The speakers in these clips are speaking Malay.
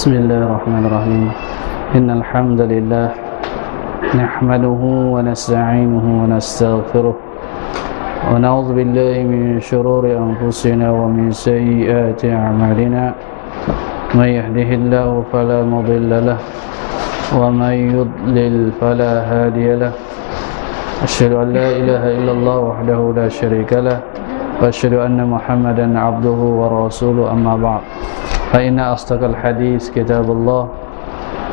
Bismillahirrahmanirrahim. Innal hamdalillah nahmaduhu wa nasta'inuhu wa nastaghfiruh wa na'udzu billahi min shururi anfusina wa min sayyiati a'malina. May yahdihillahu fala mudilla lahu wa may yudlil fala hadiya lahu. Asyhadu an la ilaha illallah wahdahu la syarika lahu wa asyhadu anna Muhammadan 'abduhu wa rasuluhu, amma ba'd. Fa inna asdaqal hadis kitabullah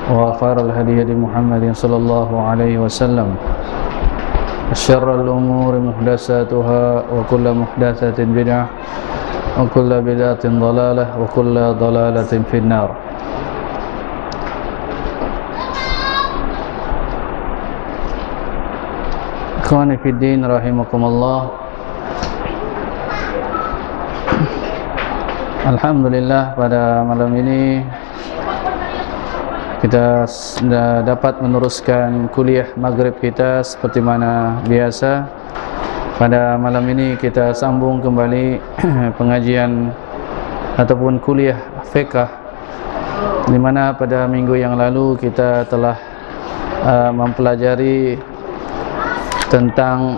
wa khairal hadi hadi Muhammadin sallallahu alaihi wasallam. Syarrul umuri muhdatsatuha wa kullu muhdatsatin bid'ah wa kullu bid'atin dhalalah wa kullu dhalalatin finnar. Ikhwani fid din rahimakumullah. Alhamdulillah, pada malam ini kita sudah dapat meneruskan kuliah maghrib kita seperti mana biasa. Pada malam ini kita sambung kembali pengajian ataupun kuliah fiqh, di mana pada minggu yang lalu kita telah mempelajari tentang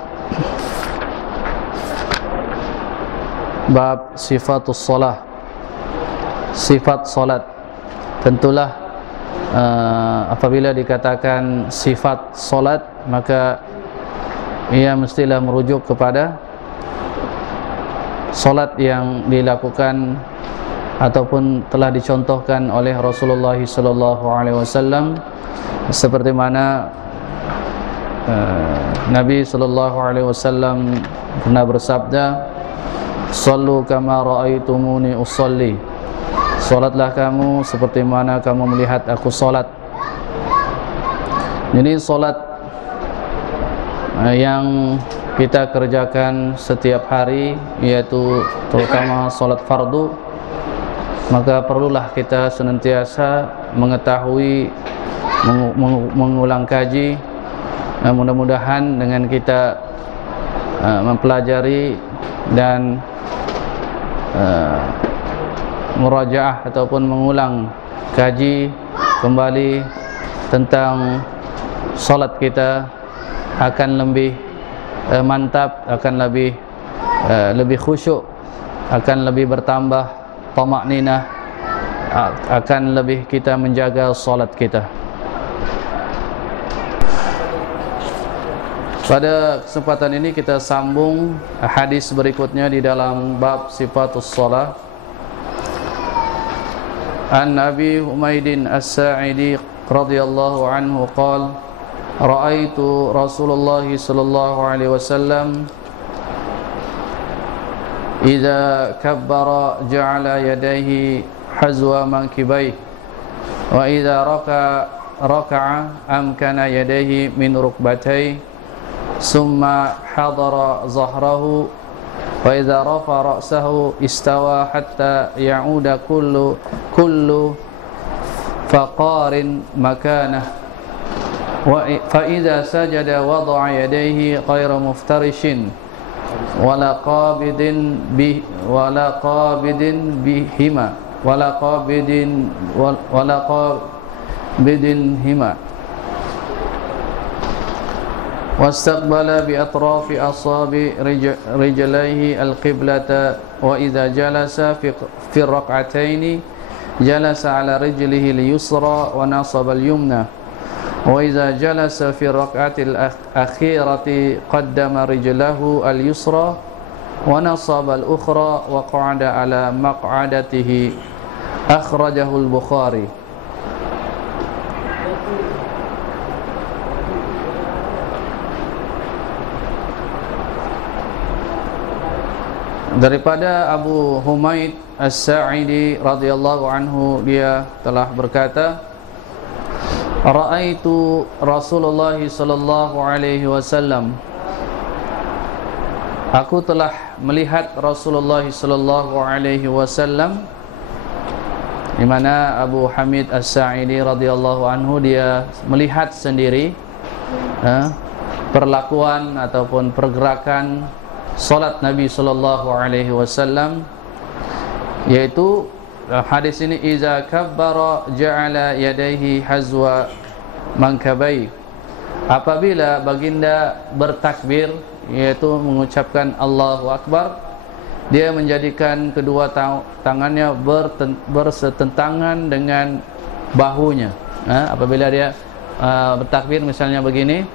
bab sifatus shalah, sifat salat. Tentulah apabila dikatakan sifat salat, maka ia mestilah merujuk kepada salat yang dilakukan ataupun telah dicontohkan oleh Rasulullah sallallahu alaihi wasallam, seperti mana Nabi sallallahu alaihi wasallam pernah bersabda, "Shallu kama ra'aitumuni usolli." Salatlah kamu seperti mana kamu melihat aku salat. Jadi salat yang kita kerjakan setiap hari, yaitu terutama salat fardu, maka perlulah kita senantiasa mengetahui, mengulang kaji. Mudah-mudahan dengan kita mempelajari dan murajaah ataupun mengulang kaji kembali tentang salat kita akan lebih mantap, akan lebih khusyuk, akan lebih bertambah tamakninah, akan lebih kita menjaga salat kita. Pada kesempatan ini kita sambung hadis berikutnya di dalam bab sifatus shalah. An Abi Humaydin As-Sa'idi radhiyallahu anhu qala, ra'aitu Rasulullah sallallahu alaihi wasallam idza kabbara ja'ala yadayhi hazwa mankibaihi wa idza raka'a amkana yadayhi min rukbatayhi summa hadara zahrahu wa idza rafa ra'sahu istawa hatta ya'uda kullu faqarin makanah wa fa idza sajada wada'a yadayhi ghayra muftarishin wala qabidin hima واستقبل بأطراف أصابع رجليه القبلة وإذا جلس في الركعتين جلس على رجله اليسرى ونصب اليمنى وإذا جلس في الركعة الأخيرة قدم رجله اليسرى ونصب الأخرى وقعد على مقعدته أخرجه البخاري. Daripada Abu Humaid As-Sa'idi radhiyallahu anhu, dia telah berkata, ra'aitu Rasulullah sallallahu alaihi wasallam, aku telah melihat Rasulullah sallallahu alaihi wasallam, di mana Abu Hamid As-Sa'idi radhiyallahu anhu dia melihat sendiri perlakuan ataupun pergerakan salat Nabi sallallahu alaihi wasallam, yaitu hadis ini iza kabbara ja'ala yadayhi hazwa mankabai. Apabila baginda bertakbir, yaitu mengucapkan Allahu Akbar, dia menjadikan kedua tangannya bersetentangan dengan bahunya. Apabila dia bertakbir misalnya begini,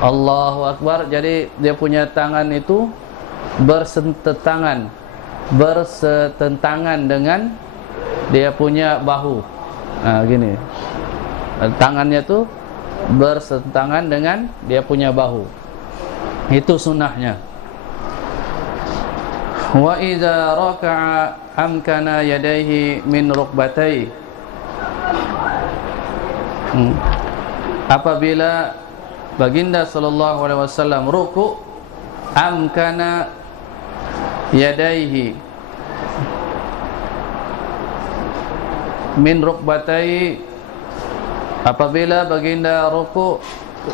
Allahu Akbar, jadi dia punya tangan itu bersetentangan dengan dia punya bahu. Gini, tangannya tu bersetentangan dengan dia punya bahu. Itu sunnahnya. Wa idza raka'a amkana yadayhi min rukbatayhi. Apabila baginda sallallahu alaihi wasallam ruku', amkana yadayhi min rukbatayhi. Apabila baginda ruku',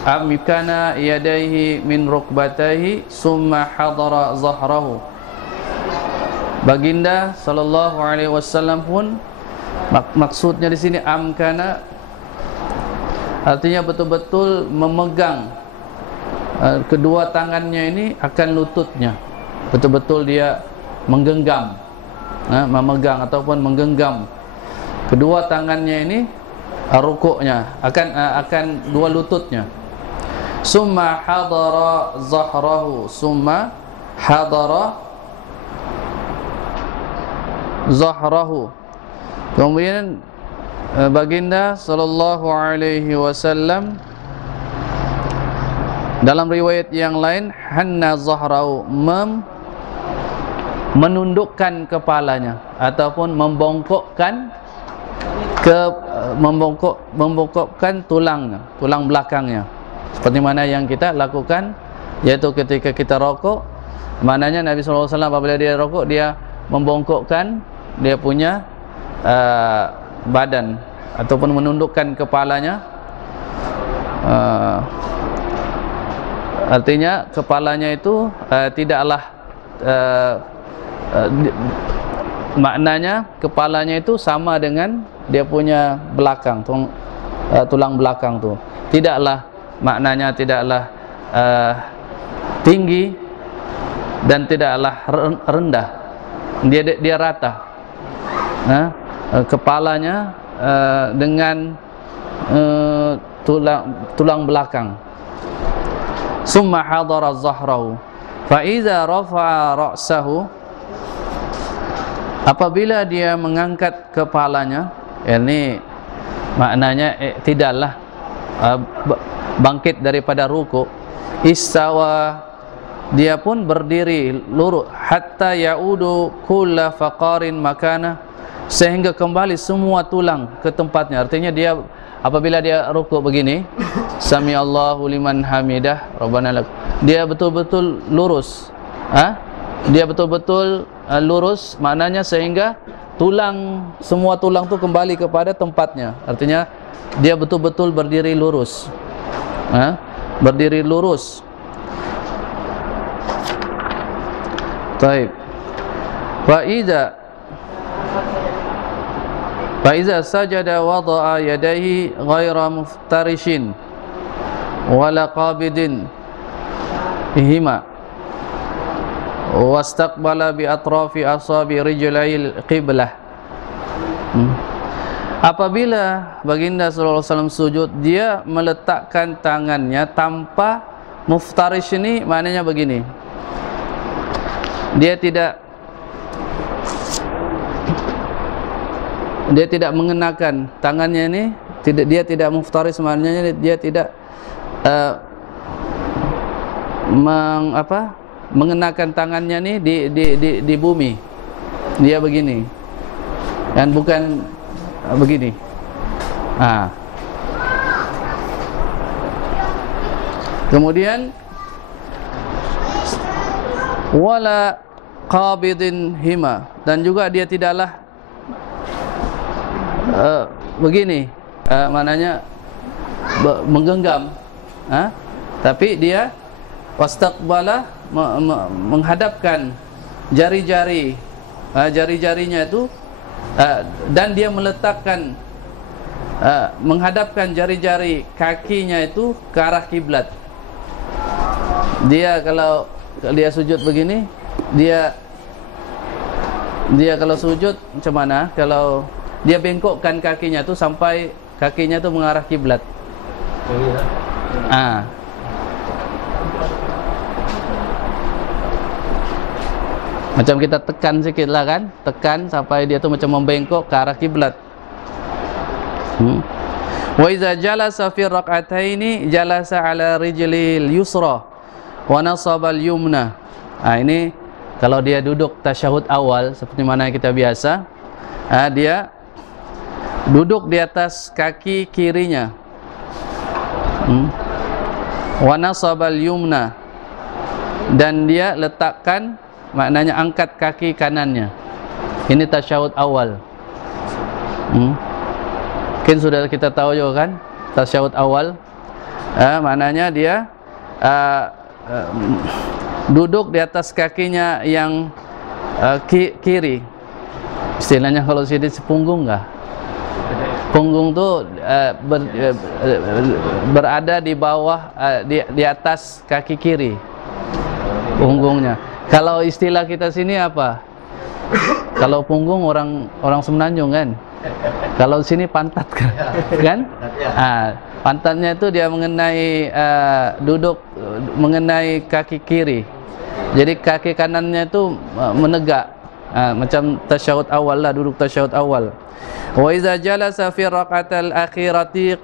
amkana yadayhi min rukbatayhi summa hadara zahrahu. Baginda sallallahu alaihi wasallam pun, maksudnya di sini amkana artinya betul-betul memegang kedua tangannya ini akan lututnya, betul-betul dia menggenggam, memegang ataupun menggenggam kedua tangannya ini, rukuknya akan dua lututnya. Summa hadara zahrahu, summa hadara zahrahu. Kemudian baginda sallallahu alaihi wasallam dalam riwayat yang lain hanna zahrahu, menundukkan kepalanya ataupun membongkokkan tulang belakangnya, seperti mana yang kita lakukan, yaitu ketika kita rokok. Maknanya Nabi sallallahu alaihi wasallam apabila dia rokok, dia membongkokkan dia punya badan ataupun menundukkan kepalanya. Artinya kepalanya itu tidaklah maknanya kepalanya itu sama dengan dia punya belakang, tulang belakang tu. Tidaklah maknanya tidaklah tinggi dan tidaklah rendah. Dia rata. Kepalanya dengan tulang belakang. Summa hadara zahrahu fa iza rafa'a ra'sahu. Apabila dia mengangkat kepalanya, ini maknanya tidaklah bangkit daripada ruku', istawa, dia pun berdiri lurus, hatta ya'udu kulla faqarin makana, sehingga kembali semua tulang ke tempatnya. Artinya dia apabila dia rukuk begini, sami Allahu liman hamidah rabbana lak, dia betul-betul lurus. Dia betul-betul lurus, maknanya sehingga semua tulang tu kembali kepada tempatnya. Artinya dia betul-betul berdiri lurus. Berdiri lurus. Baik. Fa iza sajada wada'a yadayhi ghaira muftarishin wala qabidin hima wastaqbala bi atrafi asabi rijlail qiblah. Apabila baginda sallallahu alaihi wasallam sujud, dia meletakkan tangannya tanpa muftarish. Ini maknanya begini, dia tidak mengenakan tangannya ini, dia tidak muftarish, maknanya dia tidak mengenakan tangannya ni di bumi. Dia begini dan bukan begini. Kemudian wala qabidin hima, dan juga dia tidaklah begini, maknanya menggenggam, tapi dia wastaqbala, menghadapkan jari-jarinya itu dan dia meletakkan menghadapkan jari-jari kakinya itu ke arah kiblat. Dia kalau dia sujud begini, dia kalau sujud macam mana? Kalau dia bengkokkan kakinya tu sampai kakinya tu mengarah kiblat. Macam kita tekan sikit lah kan, tekan sampai dia tu macam membengkok ke arah kiblat. Wa iza jalasa fi rak'ataini jalasa ala rijlil yusra wa nasaba al-yumna. Ini kalau dia duduk tasyahud awal seperti mana kita biasa, dia duduk di atas kaki kirinya. Wa nasaba al-yumna, dan dia letakkan, maknanya angkat kaki kanannya. Ini tasyahud awal. Mungkin sudah kita tahu juga kan, tasyahud awal maknanya dia duduk di atas kakinya yang kiri. Istilahnya kalau sini sepunggung enggak? Punggung tu berada di bawah, di atas kaki kiri, punggungnya. Kalau istilah kita sini apa? Kalau punggung orang Semenanjung kan? Kalau sini pantat kan? Pantatnya itu dia mengenai duduk mengenai kaki kiri. Jadi kaki kanannya itu menegak, macam tasyahud awal lah, duduk tasyahud awal. Wa iza jalasa fi raqatil akhirati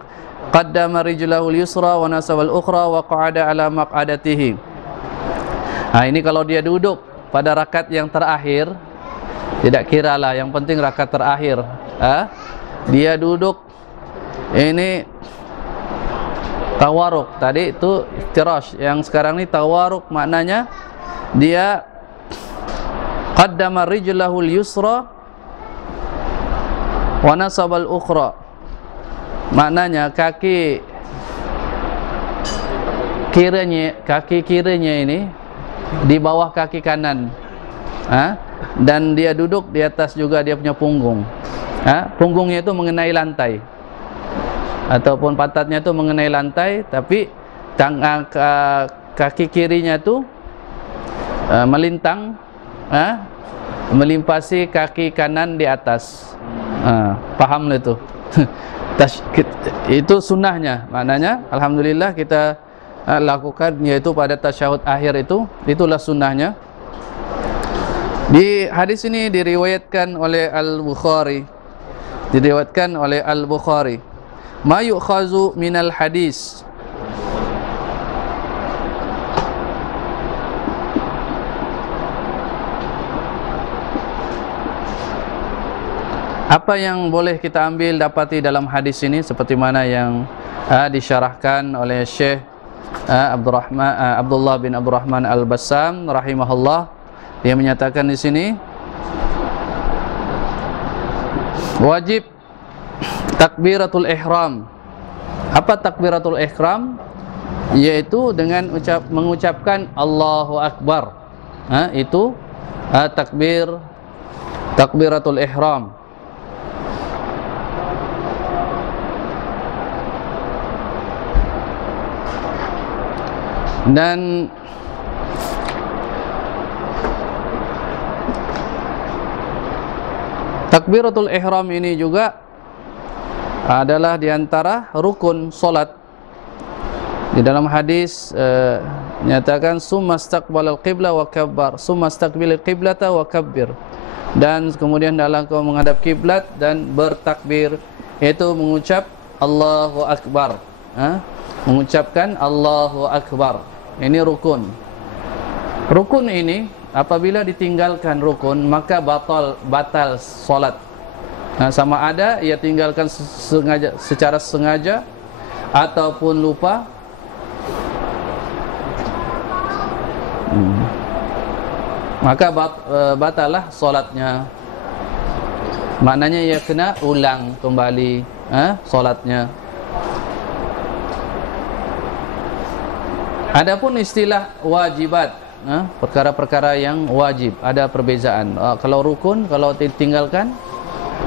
qaddama rijlahu al-yusra wa nasaba al-ukhra wa qa'ada ala maq'adatihi. Ini kalau dia duduk pada rakaat yang terakhir, tidak kiralah, yang penting rakaat terakhir, dia duduk ini tawaruk. Tadi itu iftirash, yang sekarang ini tawaruk, maknanya dia qaddama rijlahu al-yusra wa nasaba al-ukhra, maknanya kaki kirinya ini di bawah kaki kanan, dan dia duduk di atas juga dia punya punggung. Punggungnya itu mengenai lantai, ataupun pantatnya itu mengenai lantai, tapi kaki kirinya itu melintang, melimpasi kaki kanan di atas. Paham lah itu. Itu sunnahnya, maknanya alhamdulillah kita lakukan, yaitu pada tasyahud akhir itulah sunnahnya. Di hadis ini diriwayatkan oleh Al-Bukhari, ma yu'khazu minal hadis. Apa yang boleh kita ambil dapati dalam hadis ini, seperti mana yang disyarahkan oleh Syekh Abdullah bin Abdurrahman Al-Bassam rahimahullah. Dia menyatakan di sini wajib takbiratul ihram. Apa takbiratul ihram? Yaitu dengan mengucapkan Allahu Akbar. Itu takbiratul ihram. Dan takbiratul ihram ini juga adalah diantara rukun solat. Di dalam hadis nyatakan summa istaqbalal qibla wa kabbar, summa istaqbilal qiblata wa kabbir. Dan kemudian dalam kau menghadap kiblat dan bertakbir, yaitu mengucap Allahu Akbar. Mengucapkan Allahu Akbar. Ini rukun. Rukun ini apabila ditinggalkan rukun, maka batal solat. Sama ada ia tinggalkan secara sengaja ataupun lupa, maka batalah solatnya. Maknanya ia kena ulang kembali solatnya. Adapun istilah wajibat, perkara-perkara yang wajib, ada perbezaan. Kalau rukun, kalau ditinggalkan,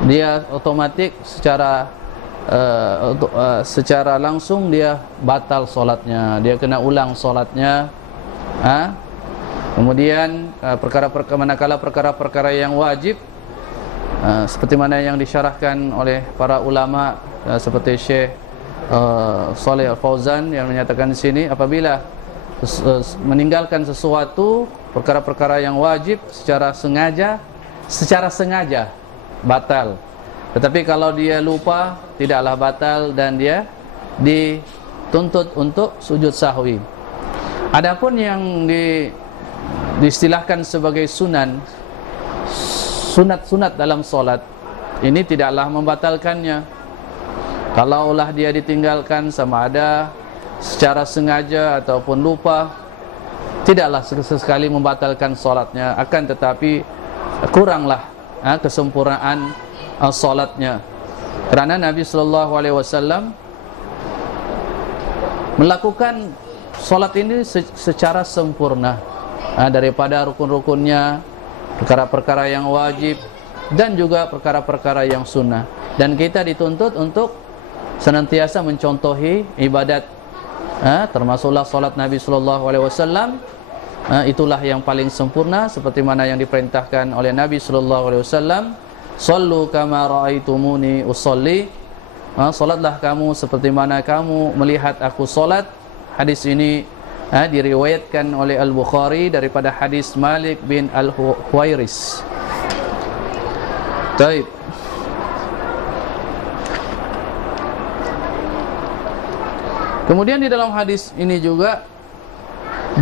dia otomatik secara langsung dia batal solatnya, dia kena ulang solatnya. Kemudian manakala perkara-perkara yang wajib, seperti mana yang disyarahkan oleh para ulama, seperti Syekh Shalih Al-Fauzan yang menyatakan di sini, apabila meninggalkan sesuatu perkara-perkara yang wajib secara sengaja batal. Tetapi kalau dia lupa, tidaklah batal dan dia dituntut untuk sujud sahwi. Adapun yang diistilahkan sebagai sunat dalam solat, ini tidaklah membatalkannya. Kalaulah dia ditinggalkan sama ada secara sengaja ataupun lupa, tidaklah sesekali membatalkan solatnya, akan tetapi kuranglah kesempurnaan solatnya. Kerana Nabi SAW melakukan solat ini secara sempurna, daripada rukun-rukunnya, perkara-perkara yang wajib dan juga perkara-perkara yang sunnah. Dan kita dituntut untuk senantiasa mencontohi ibadat, termasuklah solat Nabi SAW. Itulah yang paling sempurna, seperti mana yang diperintahkan oleh Nabi SAW. Sallu kama ra'aitumuni usolli, solatlah kamu seperti mana kamu melihat aku solat. Hadis ini diriwayatkan oleh Al-Bukhari daripada hadis Malik bin Al-Huwairis. Baik. Kemudian di dalam hadis ini juga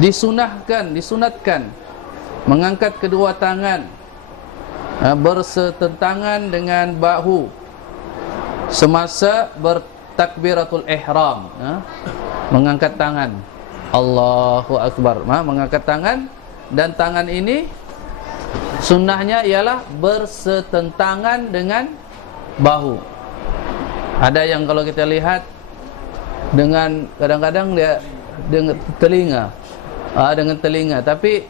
disunatkan mengangkat kedua tangan bersetentangan dengan bahu semasa bertakbiratul ihram. Mengangkat tangan, Allahu Akbar, mengangkat tangan, dan tangan ini sunnahnya ialah bersetentangan dengan bahu. Ada yang kalau kita lihat dengan kadang-kadang dia dengan telinga, tapi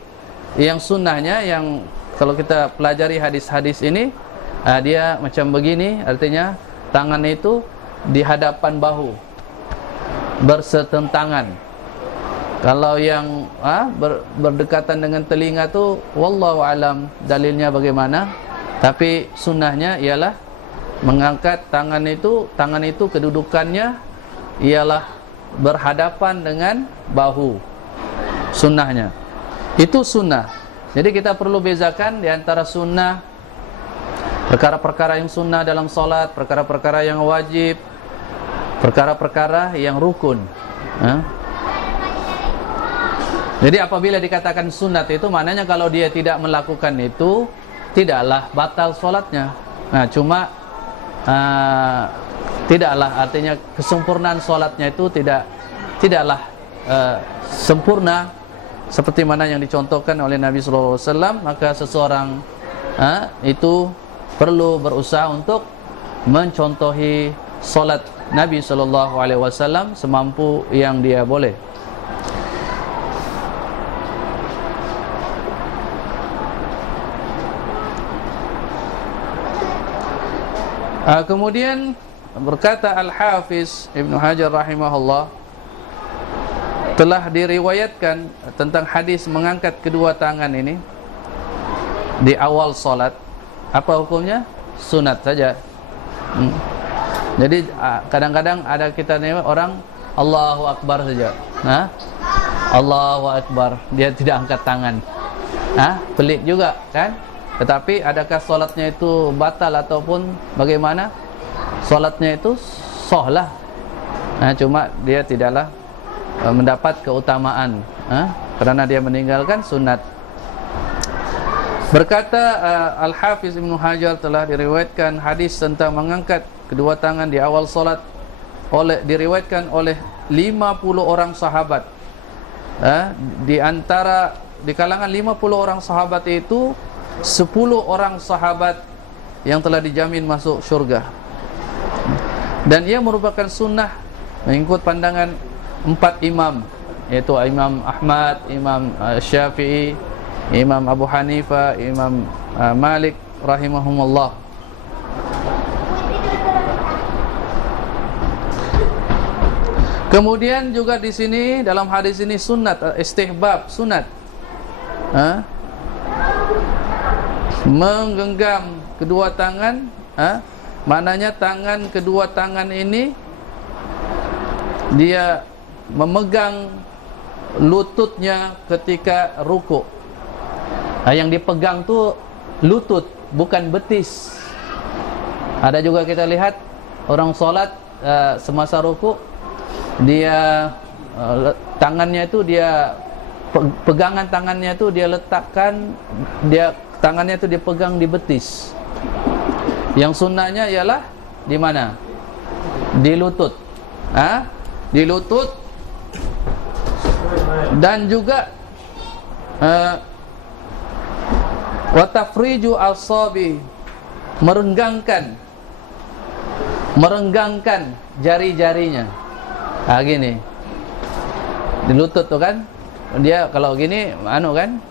yang sunnahnya, yang kalau kita pelajari hadis-hadis ini, dia macam begini, artinya tangan itu di hadapan bahu, bersetentangan. Kalau yang berdekatan dengan telinga tu, wallahu alam dalilnya bagaimana, tapi sunnahnya ialah mengangkat tangan itu kedudukannya ialah berhadapan dengan bahu. Sunnahnya itu sunnah. Jadi kita perlu bezakan di antara sunnah, perkara-perkara yang sunnah dalam solat, perkara-perkara yang wajib, perkara-perkara yang rukun. Jadi apabila dikatakan sunat itu, maknanya kalau dia tidak melakukan itu, tidaklah batal solatnya. Cuma tidaklah, artinya kesempurnaan solatnya itu tidaklah sempurna seperti mana yang dicontohkan oleh Nabi SAW. Maka seseorang itu perlu berusaha untuk mencontohi solat Nabi SAW semampu yang dia boleh. Kemudian berkata Al-Hafiz Ibn Hajar rahimahullah, telah diriwayatkan tentang hadis mengangkat kedua tangan ini di awal solat. Apa hukumnya? Sunat saja. Jadi kadang-kadang ada kita ni orang Allahu Akbar saja. Allahu Akbar, dia tidak angkat tangan. Pelik juga kan? Tetapi adakah solatnya itu batal ataupun bagaimana? Solatnya itu sah lah. Cuma dia tidaklah mendapat keutamaan kerana dia meninggalkan sunat. Berkata Al-Hafiz Ibn Hajar, telah diriwayatkan hadis tentang mengangkat kedua tangan di awal solat diriwayatkan oleh 50 orang sahabat. Di kalangan 50 orang sahabat itu 10 orang sahabat yang telah dijamin masuk syurga. Dan ia merupakan sunnah mengikut pandangan 4 imam, yaitu Imam Ahmad, Imam Syafi'i, Imam Abu Hanifah, Imam Malik rahimahumullah. Kemudian juga di sini dalam hadis ini sunat, istihbab, sunat. Menggenggam kedua tangan, maknanya tangan kedua tangan ini dia memegang lututnya ketika ruku. Yang dipegang tu lutut, bukan betis. Ada juga kita lihat orang solat semasa ruku, dia tangannya itu dia pegangan tangannya itu dia letakkan, dia tangannya itu dipegang di betis. Yang sunnahnya ialah di mana? Di lutut. Di lutut. Dan juga wa tafriju asabi, merenggangkan jari-jarinya. Gini. Di lutut tuh kan. Dia kalau gini kan,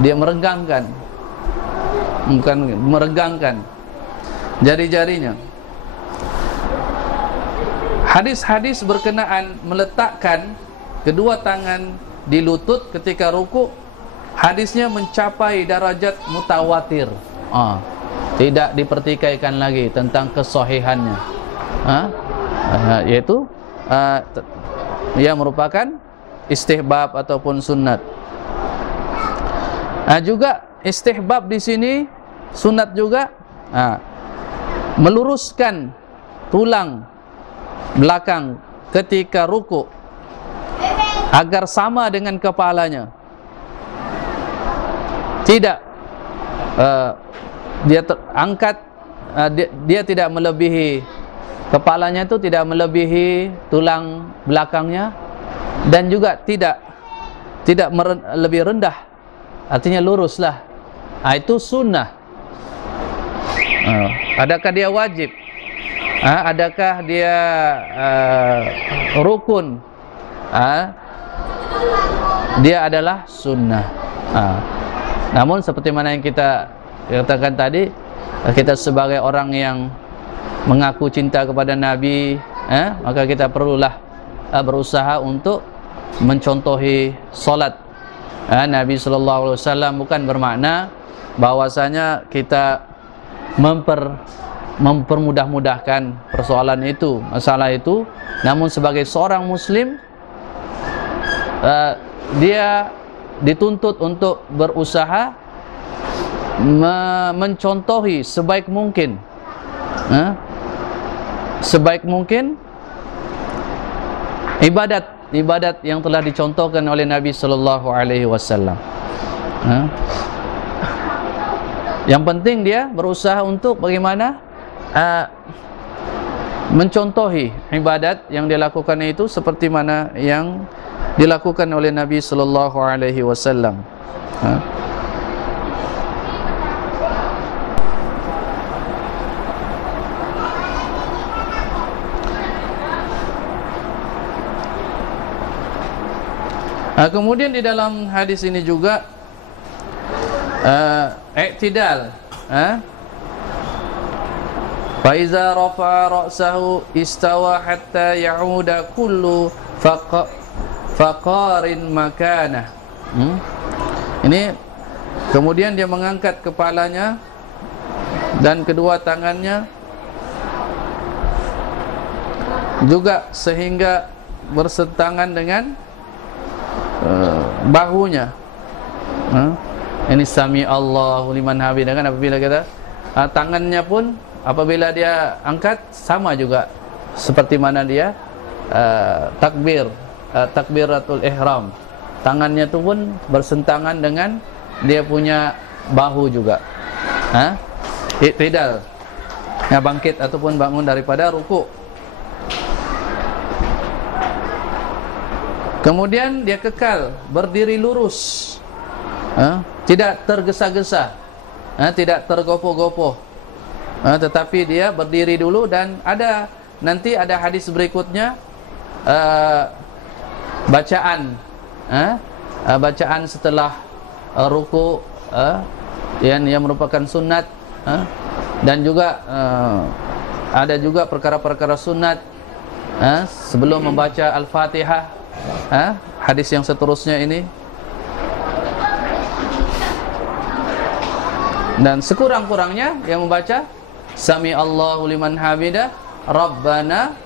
dia merenggangkan. Bukan merenggangkan jari-jarinya. Hadis-hadis berkenaan meletakkan kedua tangan di lutut ketika ruku, hadisnya mencapai derajat mutawatir. Tidak dipertikaikan lagi tentang kesahihannya. Yaitu ia merupakan istihbab ataupun sunnat. Juga istihbab di sini sunat juga, meluruskan tulang belakang ketika ruku agar sama dengan kepalanya. Tidak dia angkat, dia tidak melebihi kepalanya, itu tidak melebihi tulang belakangnya, dan juga tidak lebih rendah, artinya luruslah. Itu sunnah. Adakah dia wajib? Adakah dia rukun? Dia adalah sunnah. Namun seperti mana yang kita katakan tadi, kita sebagai orang yang mengaku cinta kepada Nabi, maka kita perlulah berusaha untuk mencontohi solat Nabi sallallahu alaihi wasallam. Bukan bermakna bahwasanya kita mempermudah-mudahkan persoalan itu, masalah itu. Namun sebagai seorang muslim, dia dituntut untuk berusaha mencontohi sebaik mungkin, ibadat yang telah dicontohkan oleh Nabi sallallahu alaihi wasallam. Yang penting dia berusaha untuk bagaimana mencontohi ibadat yang dilakukan itu seperti mana yang dilakukan oleh Nabi sallallahu alaihi wasallam. Kemudian di dalam hadis ini juga i'tidal. Fa iza rafa'a ra'sahu istawa hatta ya'uda kullu faqarin makanah. Ini kemudian dia mengangkat kepalanya dan kedua tangannya juga sehingga bersentangan dengan bahunya. Ini sami Allahu liman hamidah kan, apabila kita tangannya pun apabila dia angkat sama juga seperti mana dia takbiratul ihram, tangannya itu pun bersentangan dengan dia punya bahu juga. I'tidal, bangkit ataupun bangun daripada ruku. Kemudian dia kekal berdiri lurus, tidak tergesa-gesa, tidak tergopoh-gopoh, tetapi dia berdiri dulu. Dan nanti ada hadis berikutnya, bacaan setelah ruku, yang merupakan sunat, dan juga ada juga perkara-perkara sunat sebelum membaca Al-Fatihah, hadis yang seterusnya ini. Dan sekurang-kurangnya yang membaca Sami Allahu liman hamidah Rabbana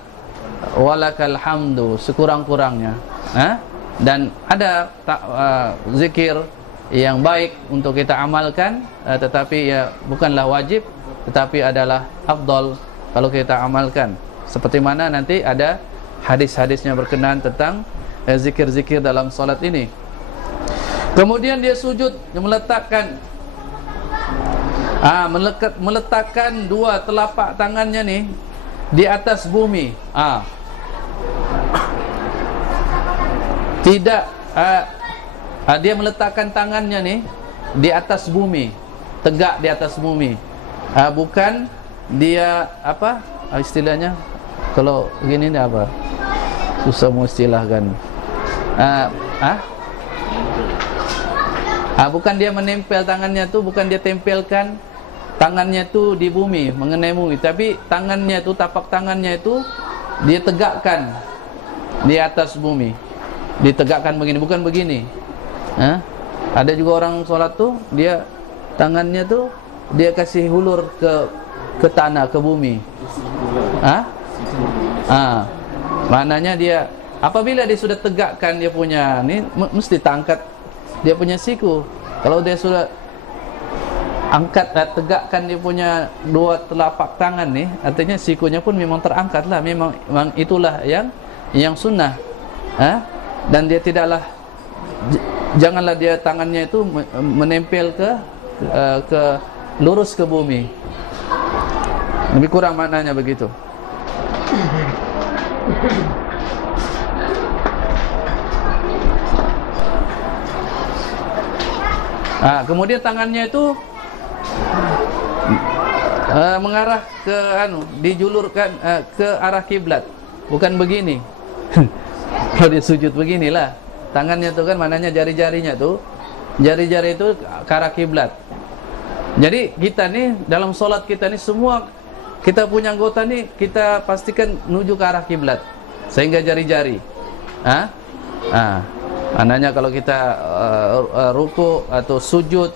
walakal hamdu, sekurang-kurangnya. Dan ada zikir yang baik untuk kita amalkan, tetapi ya bukanlah wajib, tetapi adalah afdal kalau kita amalkan. Seperti mana nanti ada hadis-hadisnya berkenaan tentang zikir-zikir dalam salat ini. Kemudian dia sujud, dia meletakkan dua telapak tangannya nih di atas bumi. Dia meletakkan tangannya nih di atas bumi, tegak di atas bumi. Bukan dia apa istilahnya? Kalau begini ini apa? Susah mau istilahkan. Bukan dia menempel tangannya tuh, bukan dia tempelkan tangannya tuh di bumi, mengenai bumi, tapi tangannya tuh, tapak tangannya itu dia tegakkan di atas bumi, ditegakkan begini, bukan begini. Ada juga orang sholat tuh, dia tangannya tuh dia kasih hulur ke tanah, ke bumi. Maknanya dia apabila dia sudah tegakkan dia punya ini, mesti tangkat dia punya siku. Kalau dia sudah angkat, tegakkan dia punya dua telapak tangan nih, artinya sikunya pun memang terangkat lah, memang itulah yang sunnah. Dan dia tidaklah, janganlah dia tangannya itu menempel ke lurus ke bumi. Lebih kurang maknanya begitu. Kemudian tangannya itu mengarah ke dijulurkan ke arah kiblat, bukan begini. Kalau dia sujud beginilah, tangannya itu kan maknanya jari-jarinya tuh, jari-jari itu ke arah kiblat. Jadi kita nih dalam solat kita nih semua kita punya anggota nih kita pastikan menuju ke arah kiblat, sehingga jari-jari. Maknanya kalau kita ruku atau sujud,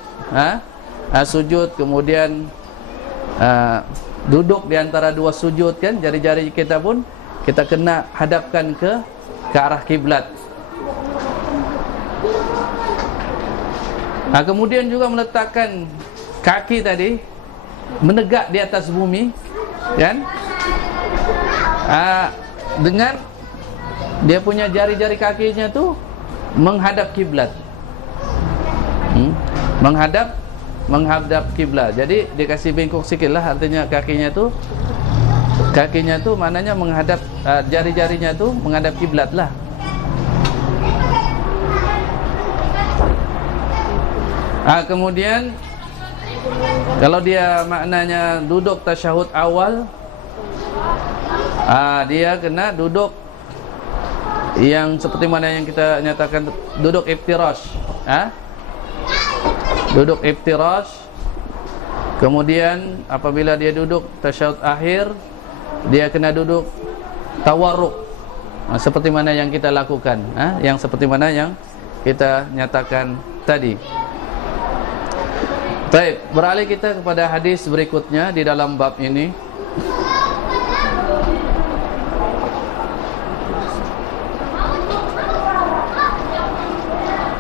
sujud kemudian duduk di antara dua sujud kan, jari-jari kita pun kita kena hadapkan ke arah kiblat. Kemudian juga meletakkan kaki tadi menegak di atas bumi, kan? Dengan dia punya jari-jari kakinya tuh menghadap kiblat. Menghadap kiblat. Jadi dikasih bengkok sikit lah, artinya kakinya tuh maknanya menghadap, jari-jarinya tuh menghadap kiblat lah. Kemudian kalau dia maknanya duduk tasyahud awal, dia kena duduk yang seperti mana yang kita nyatakan, duduk iftirash. Duduk iftirash. Kemudian apabila dia duduk tasyahud akhir, dia kena duduk tawarruk, seperti mana yang kita lakukan, yang seperti mana yang kita nyatakan tadi. Baik, beralih kita kepada hadis berikutnya di dalam bab ini.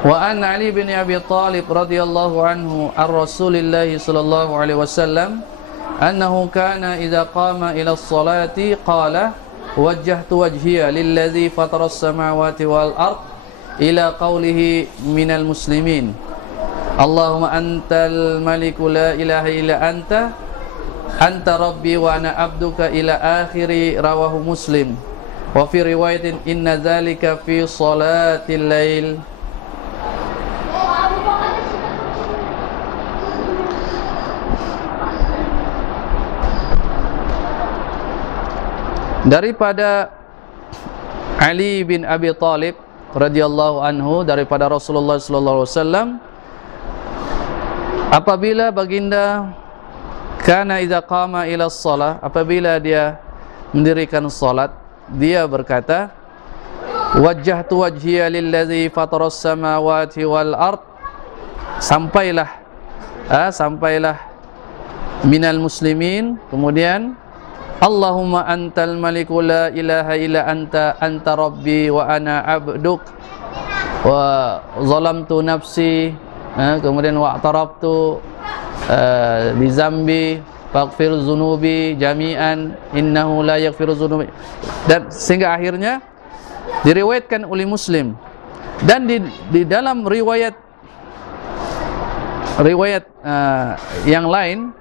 Wa an Ali bin Abi Thalib radhiyallahu anhu ar-Rasulillah sallallahu alaihi wasallam annahu kana idza qama ila as-salati qala wajjahtu wajhiya lilladzi fatara as-samawati wal ard ila qawlihi minal muslimin Allahumma antal maliku la ilaha illa anta rabbi wa ana abduka ila akhiri, rawahu Muslim. Wa fi riwayatin inna dzalika fi salatil lail. Daripada Ali bin Abi Thalib radhiyallahu anhu, daripada Rasulullah sallallahu alaihi wasallam, apabila baginda kana idza qama ila shalah, apabila dia mendirikan salat, dia berkata, wajjahtu wajhiya lillazi fataras samawati wal ard, sampailah minal muslimin, kemudian Allahumma antal maliku la ilaha illa anta rabbi wa ana abduk wa zalamtu nafsi, kemudian wa atarabtu bi zambi faghfir dzunubi jami'an innahu la yaghfiru dzunubi, dan sehingga akhirnya diriwayatkan oleh Muslim. Dan di dalam riwayat yang lain,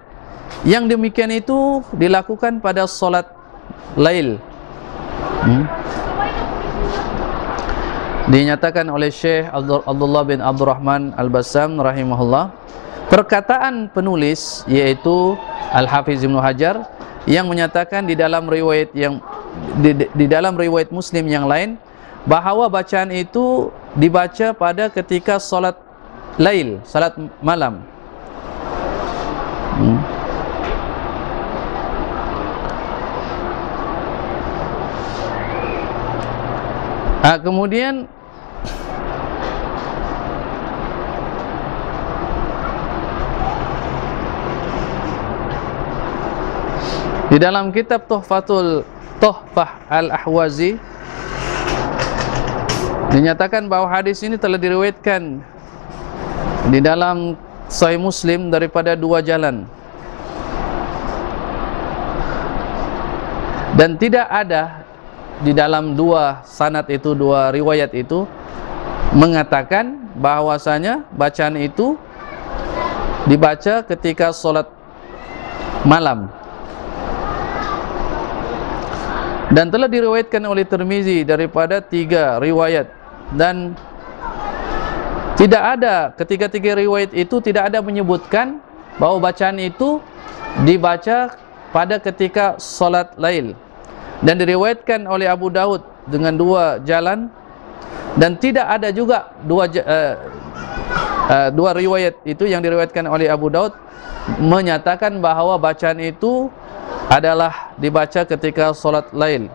yang demikian itu dilakukan pada salat lail. Dinyatakan oleh Syekh Abdullah bin Abdurrahman Al-Bassam rahimahullah, perkataan penulis yaitu Al-Hafiz Ibnu Hajar yang menyatakan di dalam riwayat di dalam riwayat Muslim yang lain bahwa bacaan itu dibaca pada ketika salat lail, salat malam. Kemudian di dalam kitab Tuhfah Al-Ahwazi dinyatakan bahwa hadis ini telah diriwayatkan di dalam Sahih Muslim daripada dua jalan, dan tidak ada di dalam dua sanad itu, dua riwayat itu mengatakan bahwasanya bacaan itu dibaca ketika sholat malam. Dan telah diriwayatkan oleh Tirmizi daripada tiga riwayat, dan tidak ada, ketiga-tiga riwayat itu tidak ada menyebutkan bahwa bacaan itu dibaca pada ketika sholat lail. Dan diriwayatkan oleh Abu Daud dengan dua jalan, dan tidak ada juga dua riwayat itu yang diriwayatkan oleh Abu Daud menyatakan bahwa bacaan itu adalah dibaca ketika sholat lail.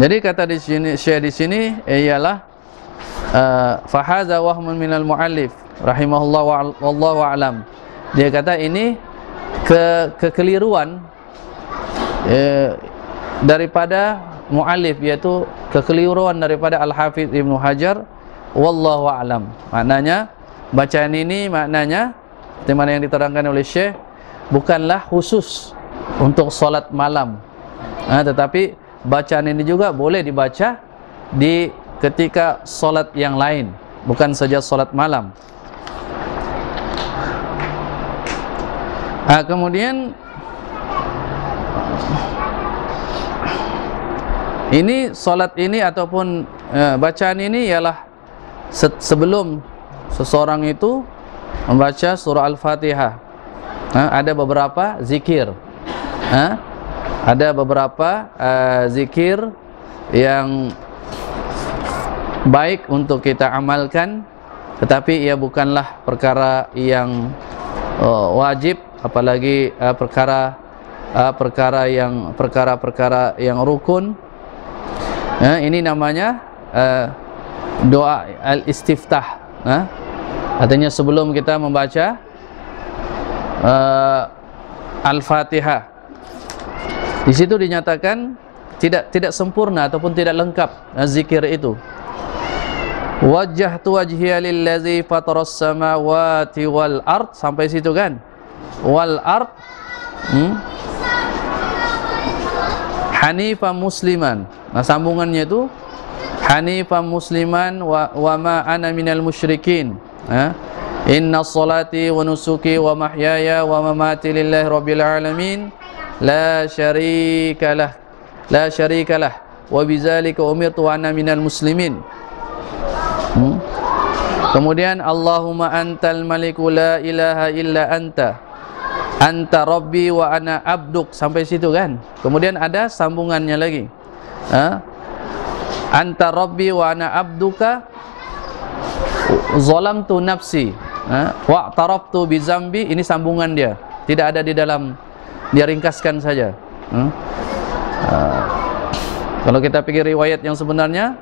Jadi kata di sini, Syekh di sini ialah fahaza wahmun minal muallif rahimahullah wallahu a'lam. Dia kata ini kekeliruan daripada muallif, yaitu kekeliruan daripada Al-Hafiz Ibnu Hajar wallahu a'lam. Maknanya bacaan ini maknanya seperti mana yang diterangkan oleh Syekh, bukanlah khusus untuk solat malam, tetapi bacaan ini juga boleh dibaca di ketika solat yang lain, bukan saja solat malam. Kemudian ini solat ini ataupun bacaan ini ialah sebelum seseorang itu membaca surah Al-Fatihah. Ada beberapa zikir, ada beberapa zikir yang baik untuk kita amalkan, tetapi ia bukanlah perkara yang wajib, apalagi perkara yang rukun. Ini namanya doa al-istiftah. Artinya sebelum kita membaca Al-Fatihah, di situ dinyatakan tidak sempurna ataupun tidak lengkap zikir itu. Wajjahtu wajhiya lillazi fataras samawati wal ard, sampai situ kan? Wal ard hanifan musliman. Nah, sambungannya itu hanifan musliman wa ma ana minal musyrikin. Inna salati wa nusuki wa mahyaya wa mamati lillahi rabbil alamin la syarika lah wa bizalika umirtu wa ana minal muslimin. Kemudian Allahumma antal maliku la ilaha illa anta rabbi wa ana abduk, sampai situ kan. Kemudian ada sambungannya lagi, anta rabbi wa ana abduka zalamtu nafsi wa taraftu bi zambi. Ini sambungan dia, tidak ada di dalam, dia ringkaskan saja. Kalau kita pikir riwayat yang sebenarnya,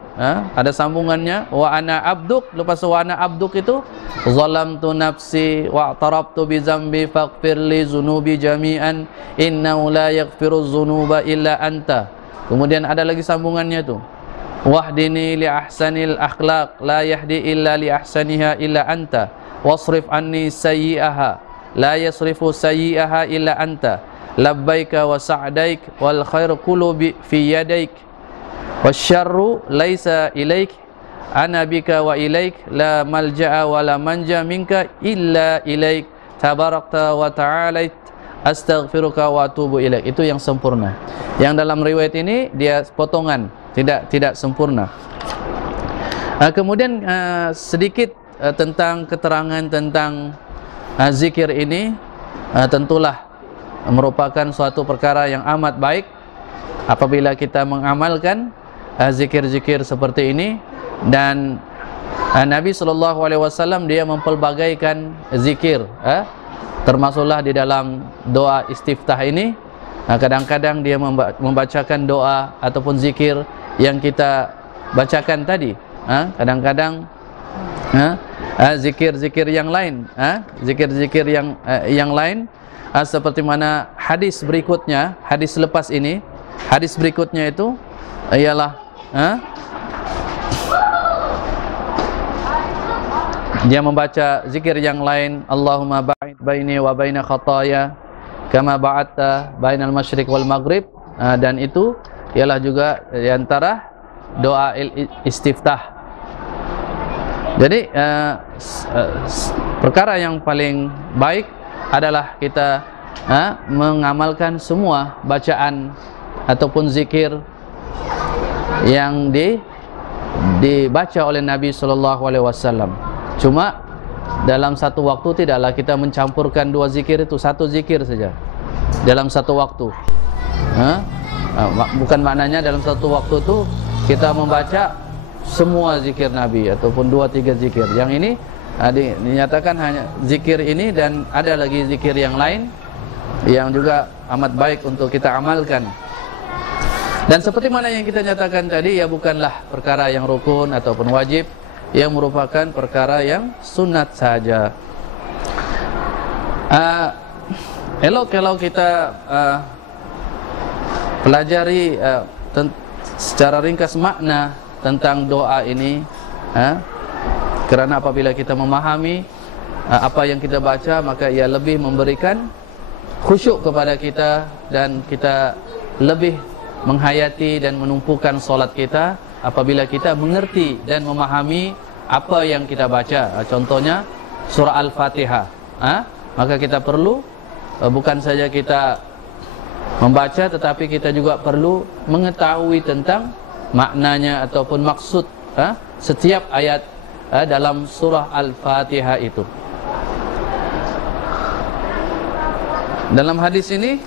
ada sambungannya. Wa ana abduk, lepas wa ana abduk itu zalamtu nafsi wa tarabtu bi zambi faghfir li zunubi jami'an innahu la yaghfiru dzunuba illa anta. Kemudian ada lagi sambungannya itu. Wahdini li ahsanil akhlaq la yahdi illa li ahsaniha illa anta wasrif anni sayyi'aha la yasrifu sayyi'aha illa anta labbaika wa sa'daik wal khairu kullu fi yadaik wasyarru laisa ilaik ana bika wa ilaik la malja'a wa la manja minka illa ilaik tabarakta wa ta'alait astaghfiruka wa atubu ilaik. Itu yang sempurna. Yang dalam riwayat ini dia potongan, tidak sempurna. Kemudian sedikit tentang keterangan tentang zikir ini, tentulah merupakan suatu perkara yang amat baik apabila kita mengamalkan zikir-zikir seperti ini. Dan Nabi SAW dia mempelbagaikan zikir, termasuklah di dalam doa istiftah ini. Kadang-kadang dia membacakan doa ataupun zikir yang kita bacakan tadi. Kadang-kadang zikir-zikir yang lain, zikir-zikir yang lain, seperti mana hadis berikutnya, hadis lepas ini, hadis berikutnya itu ialah dia membaca zikir yang lain. Allahumma ba'id baini wa baina khataaya kama ba'adta bainal masyriq wal maghrib, dan itu ialah juga di antara doa istiftah. Jadi perkara yang paling baik adalah kita mengamalkan semua bacaan ataupun zikir yang dibaca oleh Nabi SAW. Cuma dalam satu waktu tidaklah kita mencampurkan dua zikir itu, satu zikir saja dalam satu waktu. Bukan maknanya dalam satu waktu itu kita membaca semua zikir Nabi ataupun 2-3 zikir. Yang ini dinyatakan hanya zikir ini, dan ada lagi zikir yang lain yang juga amat baik untuk kita amalkan. Dan seperti mana yang kita nyatakan tadi, ya bukanlah perkara yang rukun ataupun wajib, yang merupakan perkara yang sunat saja. Elok kalau kita pelajari secara ringkas makna tentang doa ini, kerana apabila kita memahami apa yang kita baca, maka ia lebih memberikan khusyuk kepada kita, dan kita lebih menghayati dan menumpukan solat kita apabila kita mengerti dan memahami apa yang kita baca. Contohnya surah Al-Fatihah, maka kita perlu bukan saja kita membaca, tetapi kita juga perlu mengetahui tentang maknanya ataupun maksud setiap ayat dalam surah Al-Fatihah itu. Dalam hadis ini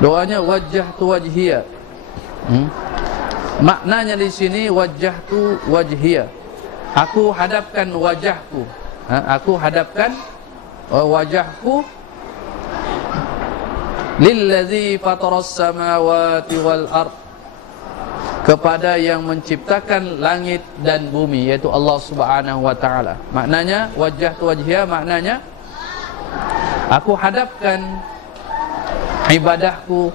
doanya wajjahtu wajhiya. Maknanya di sini wajjahtu wajhiya, aku hadapkan wajahku, aku hadapkan wajahku lillazi fataras samawati wal ard, kepada yang menciptakan langit dan bumi, yaitu Allah Subhanahu wa taala. Maknanya wajjahtu wajhiya, maknanya aku hadapkan ibadahku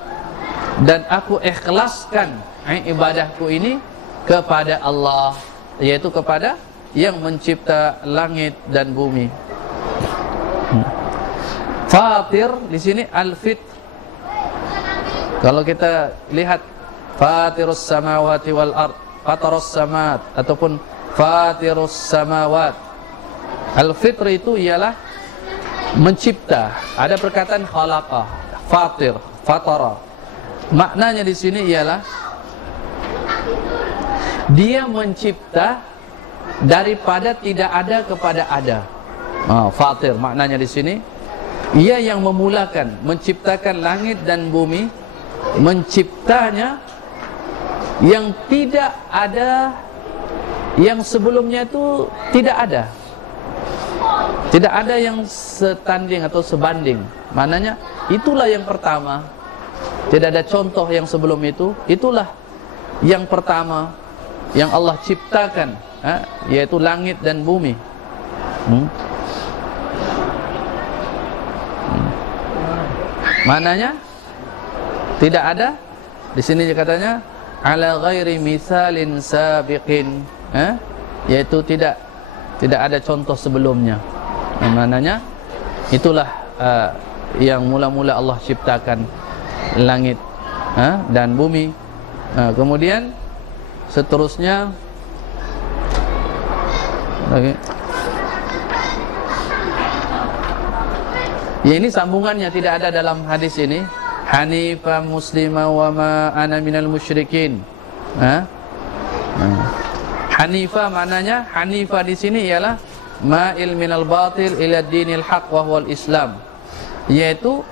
dan aku ikhlaskan ibadahku ini kepada Allah, yaitu kepada yang mencipta langit dan bumi. Fatir di sini al-fit. Kalau kita lihat fatirus samawati wal ard, fatarus samat ataupun fatirus samawat, al-fitr itu ialah mencipta. Ada perkataan khalaqa, fatir, fatara. Maknanya di sini ialah dia mencipta daripada tidak ada kepada ada. Fatir maknanya di sini, ia yang memulakan, menciptakan langit dan bumi, menciptanya yang tidak ada, yang sebelumnya itu tidak ada. Tidak ada yang setanding atau sebanding. Maknanya itulah yang pertama. Tidak ada contoh yang sebelum itu. Itulah yang pertama yang Allah ciptakan, yaitu langit dan bumi. Mananya? Tidak ada. Di sini katanya ala ghairi misalin sabiqin, yaitu tidak ada contoh sebelumnya. Mananya itulah yang mula-mula Allah ciptakan langit dan bumi. Kemudian seterusnya lagi. Ya, ini sambungannya tidak ada dalam hadis ini. Hanifah muslimah wa ma ana minal musyrikin. Hanifah maknanya, Hanifah di sini ialah ma'il minal batil ila dinil haq wa huwal Islam, yaitu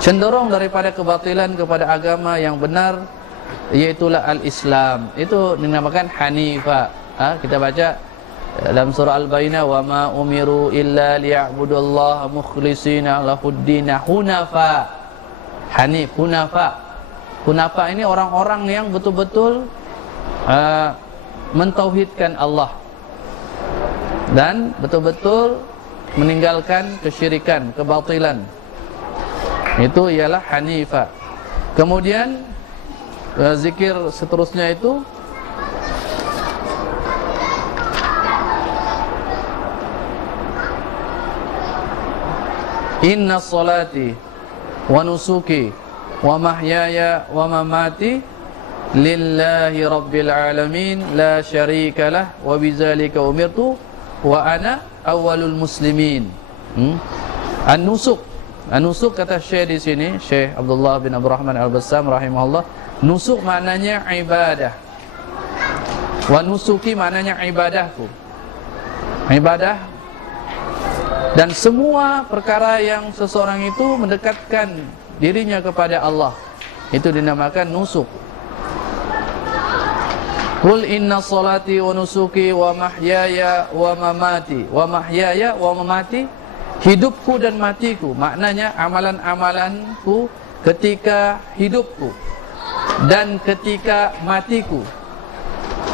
cenderung daripada kebatilan kepada agama yang benar, yaitulah al-Islam. Itu dinamakan Hanifah. Kita baca dalam surah Al-Bayyinah, wa ma umiru illa liya'budullaha mukhlishina lahuddin hunafa. Hanif, hunafa. Hunafa ini orang-orang yang betul-betul mentauhidkan Allah dan betul-betul meninggalkan kesyirikan, kebatilan. Itu ialah Hanifah. Kemudian zikir seterusnya itu inna salati wa nusuki wa mahyaya wa mamati lillahi rabbil alamin la syarika lah wa bizalika umirtu wa ana awwalul muslimin. An-nusuk. An-nusuk kata Syekh di sini, Syekh Abdullah bin Abdurrahman Al-Bassam rahimahullah, nusuk maknanya ibadah. Wa nusuki maknanya ibadahku. Ibadah. Dan semua perkara yang seseorang itu mendekatkan dirinya kepada Allah, itu dinamakan nusuk. Qul inna salati wa nusuki wa mahyaya wa mamati. Wa mahyaya wa mamati, hidupku dan matiku. Maknanya amalan-amalanku ketika hidupku dan ketika matiku.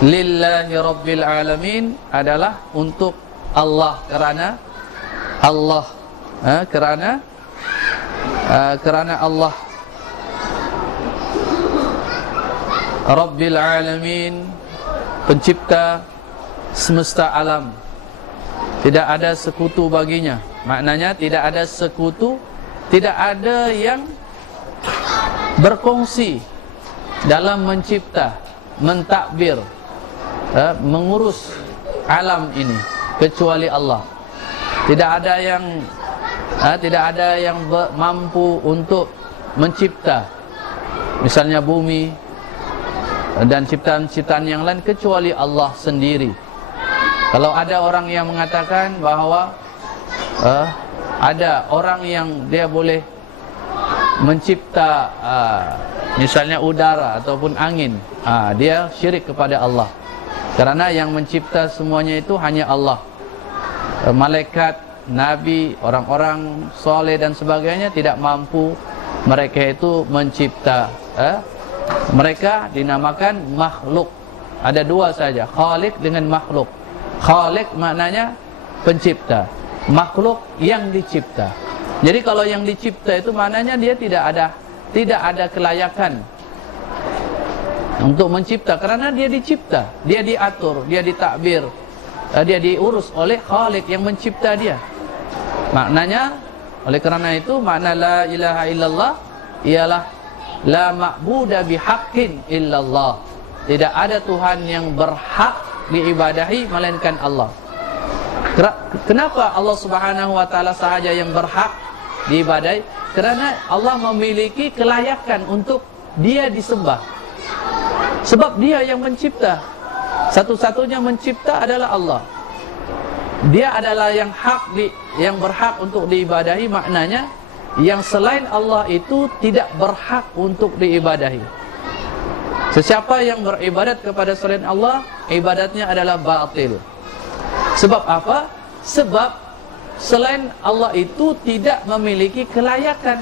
Lillahi rabbil alamin, adalah untuk Allah, kerana Allah, kerana Allah Rabbil Alamin, pencipta semesta alam. Tidak ada sekutu baginya. Maknanya tidak ada sekutu, tidak ada yang berkongsi dalam mencipta, mentadbir, mengurus alam ini kecuali Allah. Tidak ada yang mampu untuk mencipta misalnya bumi dan ciptaan-ciptaan yang lain kecuali Allah sendiri. Kalau ada orang yang mengatakan bahwa ada orang yang dia boleh mencipta misalnya udara ataupun angin, dia syirik kepada Allah. Karena yang mencipta semuanya itu hanya Allah. Malaikat, nabi, orang-orang soleh dan sebagainya tidak mampu mereka itu mencipta. Mereka dinamakan makhluk. Ada dua saja, khaliq dengan makhluk. Khaliq maknanya pencipta, makhluk yang dicipta. Jadi kalau yang dicipta itu maknanya dia tidak ada kelayakan untuk mencipta, karena dia dicipta, dia diatur, dia ditakbir, dia diurus oleh Khaliq yang mencipta dia. Maknanya, oleh kerana itu makna la ilaha illallah ialah la ma'buda bihaqqin illallah. Tidak ada Tuhan yang berhak diibadahi melainkan Allah. Kenapa Allah Subhanahu wa taala sahaja yang berhak diibadahi? Kerana Allah memiliki kelayakan untuk dia disembah. Sebab dia yang mencipta. Satu-satunya mencipta adalah Allah. Dia adalah yang berhak untuk diibadahi. Maknanya yang selain Allah itu tidak berhak untuk diibadahi. Sesiapa yang beribadat kepada selain Allah, ibadatnya adalah batil. Sebab apa? Sebab selain Allah itu tidak memiliki kelayakan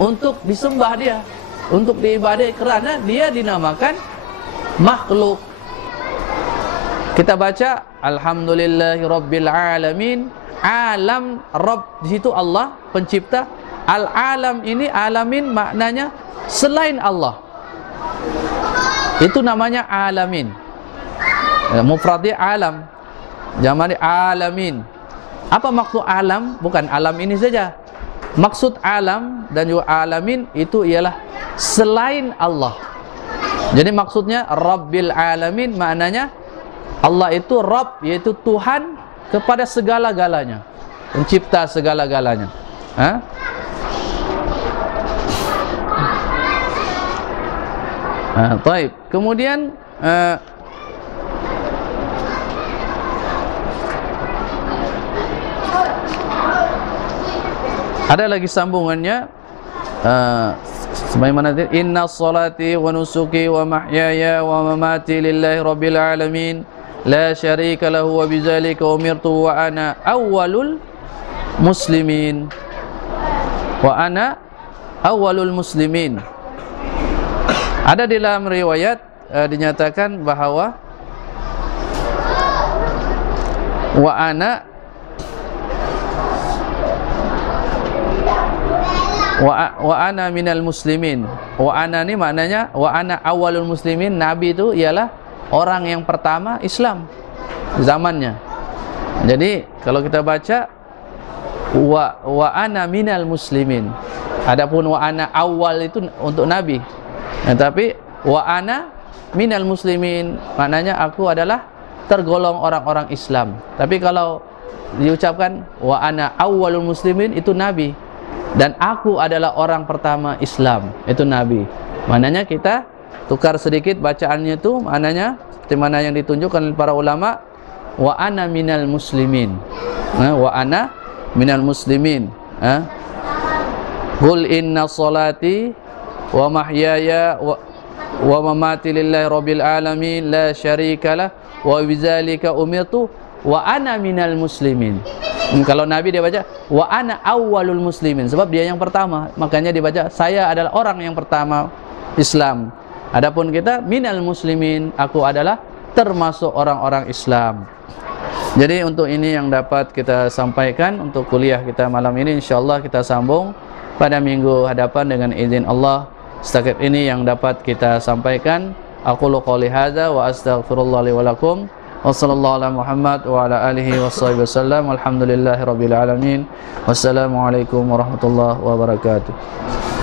untuk disembah dia. untuk diibadai kerana dia dinamakan makhluk. Kita baca alhamdulillahi rabbil alamin. Alam, Rabb di situ Allah pencipta. Al-alam ini, alamin maknanya selain Allah. Itu namanya alamin. Mufradnya alam, jamaknya alamin. Apa maksud alam? Bukan alam ini saja. Maksud alam dan juga alamin itu ialah selain Allah. Jadi maksudnya Rabbil alamin maknanya Allah itu Rabb, yaitu Tuhan kepada segala-galanya, pencipta segala-galanya. Baik. Kemudian ada lagi sambungannya, sebagaimana tadi, inna salati wa nusuki wa mahyaya wa mamati lillahi rabbil alamin la syarika lahu wa bidzalika umirtu wa ana awwalul muslimin. Wa ana awwalul muslimin. Ada di dalam riwayat dinyatakan bahawa wa ana minal muslimin. Wa ana ni maknanya wa ana awalul muslimin. Nabi itu ialah orang yang pertama Islam zamannya. Jadi kalau kita baca wa ana minal muslimin. Adapun wa ana awal itu untuk Nabi. Tapi wa ana minal muslimin maknanya aku adalah tergolong orang-orang Islam. Tapi kalau diucapkan wa ana awalul muslimin itu Nabi. Dan aku adalah orang pertama Islam, itu Nabi. Maknanya kita tukar sedikit bacaannya itu, maknanya seperti mana yang ditunjukkan oleh para ulama, wa ana minal muslimin. Wa ana minal muslimin. Qul inna salati wa mahyaya wa mamati lillahi rabbil alamin la syarikalah wa bidzalika umirtu wa ana minal muslimin. Kalau Nabi dia baca wa ana awwalul muslimin, sebab dia yang pertama, makanya dia baca saya adalah orang yang pertama Islam. Adapun kita minal muslimin, aku adalah termasuk orang-orang Islam. Jadi untuk ini yang dapat kita sampaikan untuk kuliah kita malam ini. InsyaAllah kita sambung pada minggu hadapan dengan izin Allah. Setakat ini yang dapat kita sampaikan. Aqulu qouli hadza wa astaghfirullah li wa lakum. Wassallallahu ala Muhammad wa ala alihi washabihi wasallam. Walhamdulillahi rabbil alamin. Wassalamualaikum warahmatullahi wabarakatuh.